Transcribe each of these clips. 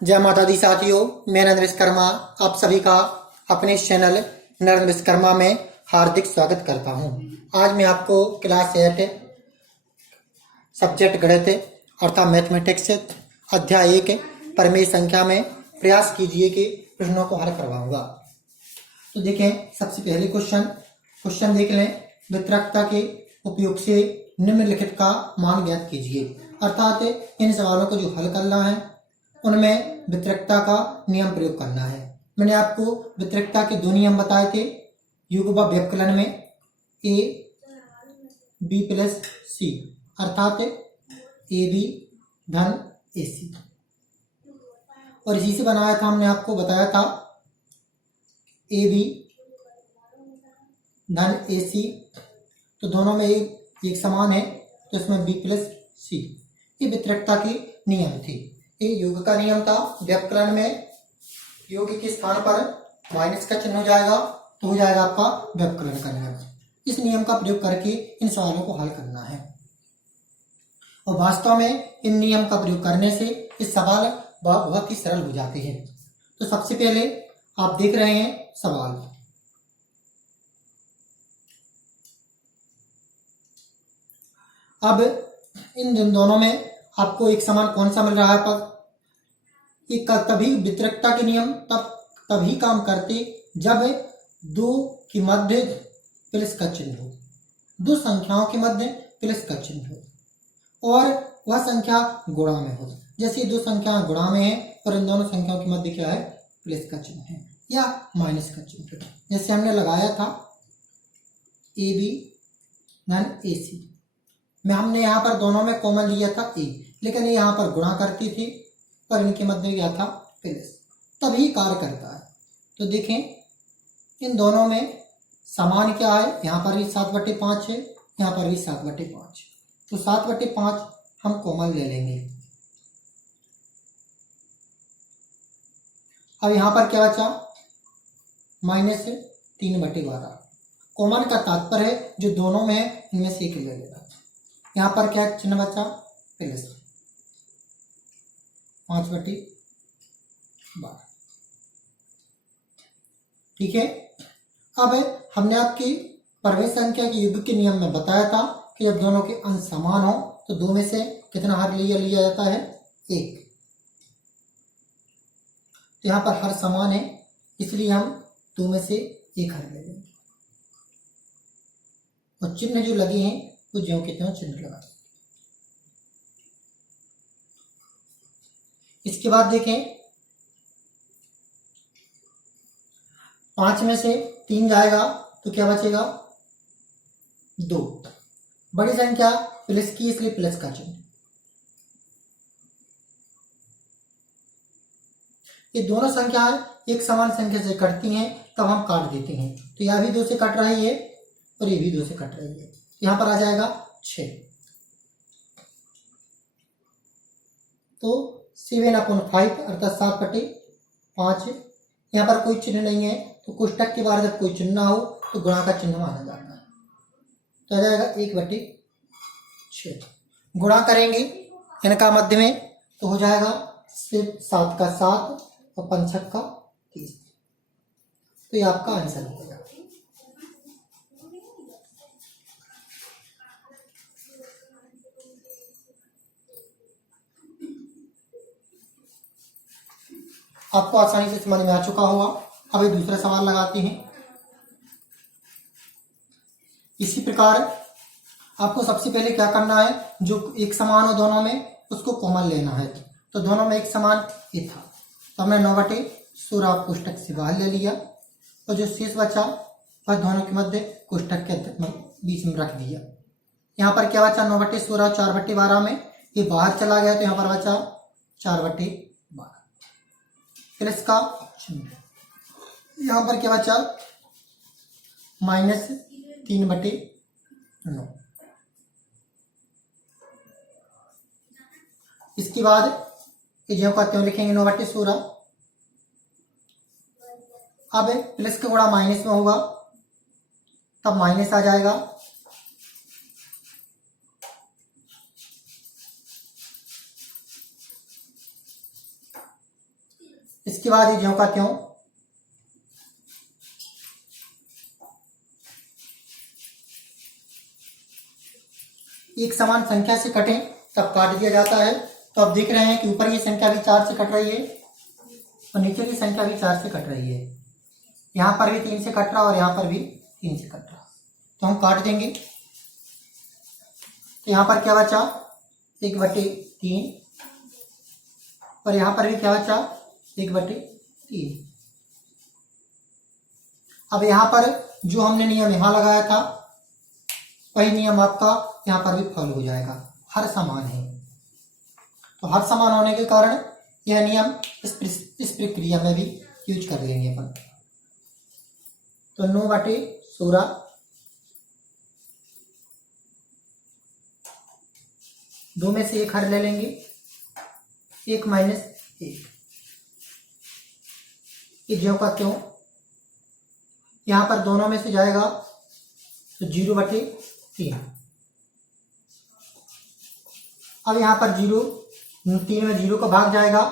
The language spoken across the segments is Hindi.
जय माता दी साथियों, मैं नरेंद्र विश्वकर्मा आप सभी का अपने इस चैनल नरेंद्र विश्वकर्मा में हार्दिक स्वागत करता हूं। आज मैं आपको क्लास 8 सब्जेक्ट गणित अर्थात मैथमेटिक्स अध्याय 1 परिमेय संख्या में प्रयास कीजिए कि प्रश्नों को हल करवाऊंगा। तो देखें, सबसे पहले क्वेश्चन देख लें। वितरकता के उपयोग से निम्नलिखित का मान ज्ञात कीजिए। अर्थात इन सवालों को जो हल करना है उनमें वितरकता का नियम प्रयोग करना है। मैंने आपको वितरकता के दो नियम बताए थे युग्म व व्यवकलन में, ए बी प्लस सी अर्थात ए बी धन ए सी, और इसी से बनाया था, हमने आपको बताया था ए बी धन ए सी, तो दोनों में एक समान है, तो इसमें बी प्लस सी। ये वितरकता के नियम थे। ये योग का नियम था। व्यवकलन में योग के स्थान पर माइनस का चिन्ह हो जाएगा, तो हो जाएगा आपका व्यवकलन का नियम। इस नियम का प्रयोग करके इन सवालों को हल करना है, और वास्तव में इन नियम का प्रयोग करने से इस सवाल बहुत ही सरल हो जाते हैं। तो सबसे पहले आप देख रहे हैं सवाल। अब इन दोनों में आपको एक समान कौन सा मिल रहा है? पर तभी वितरकता के नियम तभी काम करते जब दो की मध्य प्लस का चिन्ह हो, दो संख्याओं के मध्य प्लस का चिन्ह हो और वह संख्या गुणा में हो। जैसे दो संख्या गुणा में है और इन दोनों संख्याओं के मध्य क्या है? प्लस का चिन्ह है या माइनस का चिन्ह है। जैसे हमने लगाया था ए बी धन ए सी में, हमने यहाँ पर दोनों में कॉमन लिया था ए, लेकिन ये यहाँ पर गुणा करती थी और इनके मध्य क्या था? प्लस, तभी कार्य करता है। तो देखें इन दोनों में समान क्या है? यहाँ पर भी 7/5 है, यहाँ पर भी 7/5, तो 7/5 हम कॉमन ले लेंगे। अब यहाँ पर क्या बचा? -3/12। कॉमन का तात्पर्य है जो दोनों में है इनमें से एक ले लेगा। यहाँ पर क्या चिन्ह बचा? प्लस 5/12। ठीक है। अब हमने आपकी परिमेय संख्या के युग्म के नियम में बताया था कि जब दोनों के अंश समान हो तो दो में से कितना हर लिया जाता है? 1। तो यहाँ पर हर समान है, इसलिए हम दो में से एक हर ले लेंगे, और चिन्ह जो लगे हैं वो ज्यों के त्यों चिन्ह लगा। इसके बाद देखें, 5 में से 3 जाएगा तो क्या बचेगा? 2। बड़ी संख्या प्लस की, इसलिए प्लस का चिन्ह। ये दोनों संख्याएं एक समान संख्या से कटती हैं तब हम काट देते हैं। तो यह भी 2 से कट रही है और ये भी 2 से कट रही है, यहां पर आ जाएगा 6। तो 7/5 अर्थात 7/5। यहाँ पर कोई चिन्ह नहीं है, तो कोष्टक के बाहर जब कोई चिन्ह ना हो तो गुणा का चिन्ह माना जाता है, तो आ जाएगा 1/6। गुणा करेंगे इनका मध्य में तो हो जाएगा 7 का 7 और 5 का 30। तो ये आपका आंसर हो गया। आपको आसानी से समझ में आ चुका होगा। अब एक दूसरा सवाल लगाते हैं। इसी प्रकार आपको सबसे पहले क्या करना है? जो एक समान हो दोनों में उसको कॉमन लेना है। तो दोनों में एक समान ये था, तो हमने 9/16 कोष्टक से बाहर ले लिया, और जो शेष बचा वह दोनों के मध्य कोष्टक के बीच में रख दिया। यहाँ पर क्या बचा? 9/16 4/12 में ये बाहर चला गया, तो यहाँ पर बचा 4/12 प्लस का चिन्ह। यहाँ पर क्या बचा? -3/9। इसके बाद ये जो का त्यों लिखेंगे 9/16। अब प्लस का गुणा माइनस में होगा तब माइनस आ जाएगा, इसके बाद ये ज्यों का त्यों एक समान संख्या से कटें तब काट दिया जाता है। तो आप देख रहे हैं कि ऊपर की संख्या भी 4 से कट रही है और नीचे की संख्या भी 4 से कट रही है। यहाँ पर भी 3 से कट रहा और यहाँ पर भी 3 से कट रहा। तो हम काट देंगे। तो यहाँ पर क्या बचा 1/3 और यहाँ पर भी क्या बचा 1/3। अब यहाँ पर जो हमने नियम यहाँ लगाया था वही नियम आपका यहाँ पर भी फॉलो हो जाएगा। हर समान है तो हर समान होने के कारण यह नियम इस प्रक्रिया में भी यूज कर लेंगे अपन। तो 9/16 2 में से 1 हर ले लेंगे 1 - 1 ये ज्यों का त्यों यहाँ पर दोनों में से जाएगा तो 0/3। अब यहाँ पर 3 में 0 का भाग जाएगा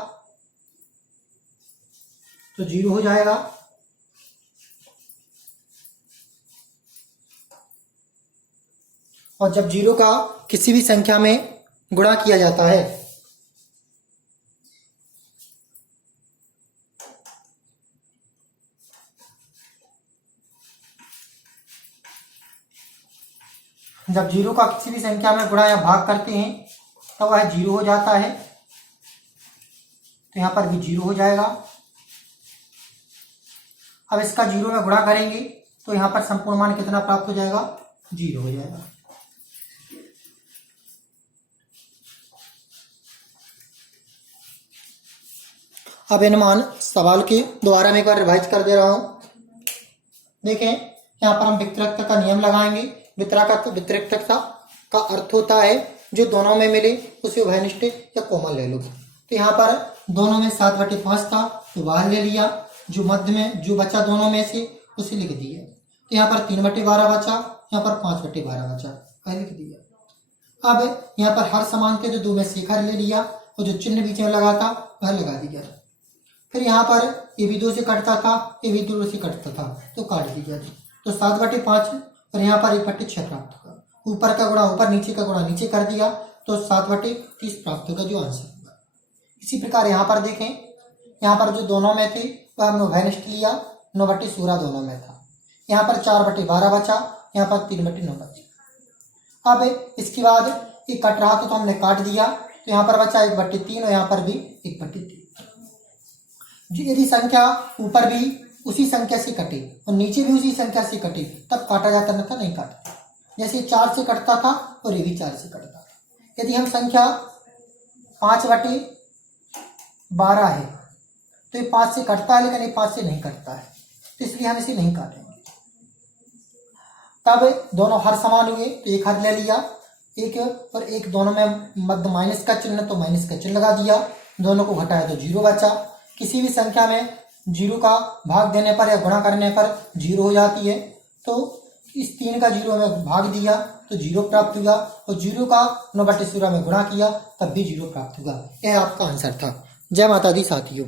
तो 0 हो जाएगा। और जब 0 का किसी भी संख्या में गुणा किया जाता है जब 0 का किसी भी संख्या में गुणा या भाग करते हैं तो वह 0 हो जाता है। तो यहाँ पर भी 0 हो जाएगा। अब इसका 0 में गुणा करेंगे तो यहाँ पर संपूर्ण मान कितना प्राप्त हो जाएगा 0 हो जाएगा। अब इन मान सवाल के दोबारा मैं एक बार रिवाइज कर दे रहा हूं। देखें यहाँ पर हम वितरकता का नियम लगाएंगे। वितरकता का अर्थ होता है जो दोनों में मिले उसे उभयनिष्ठ या कॉमन ले लो। तो यहाँ पर दोनों में 7/5 था तो बाहर ले लिया। जो मध्य में जो बचा दोनों में से उसे लिख दिया। तो यहाँ पर 3/12 बचा, यहाँ पर 5/12 बचा, वह लिख दिया। अब यहाँ पर हर समान थे तो 2 में से 1 हर ले लिया और जो चिन्ह बीच में लगा था वह लगा दिया। फिर यहाँ पर ये भी 2 से कटता था, ये भी 2 से कटता था तो काट दिया। तो 7/5 और यहाँ पर 1/6 प्राप्त होगा। ऊपर का गुणा ऊपर, नीचे का गुणा नीचे कर दिया तो 7/30 प्राप्त होगा जो आंसर होगा। इसी प्रकार यहाँ पर देखें, यहाँ पर जो दोनों में थे वह हमने उभयनिष्ठ लिया, 9/16 दोनों में था। यहाँ पर 4/12 बचा, यहाँ पर 3/9 बचा। अब इसके बाद ये कट रहा तो हमने काट दिया तो यहाँ पर बचा 1/3 और यहाँ पर भी 1/3। यदि संख्या ऊपर भी उसी संख्या से कटे और नीचे भी उसी संख्या से कटे तब काटा जाता, न था नहीं काटा। जैसे 4 से कटता था और ये भी 4 से कटता था। यदि हम संख्या 5/12 है तो ये 5 से कटता है लेकिन ये 5 से नहीं कटता है तो इसलिए हम इसे नहीं काटेंगे। तब दोनों हर समान हुए तो 1 हर ले लिया, 1 और 1 दोनों में मध्य माइनस का चिन्ह तो माइनस का चिन्ह लगा दिया। दोनों को घटाया तो 0 बचा। किसी भी संख्या में 0 का भाग देने पर या गुणा करने पर 0 हो जाती है तो इस 3 का 0 में भाग दिया तो 0 प्राप्त हुआ और 0 का 9/16 में गुणा किया तब भी 0 प्राप्त हुआ। यह आपका आंसर था। जय माता दी साथियों।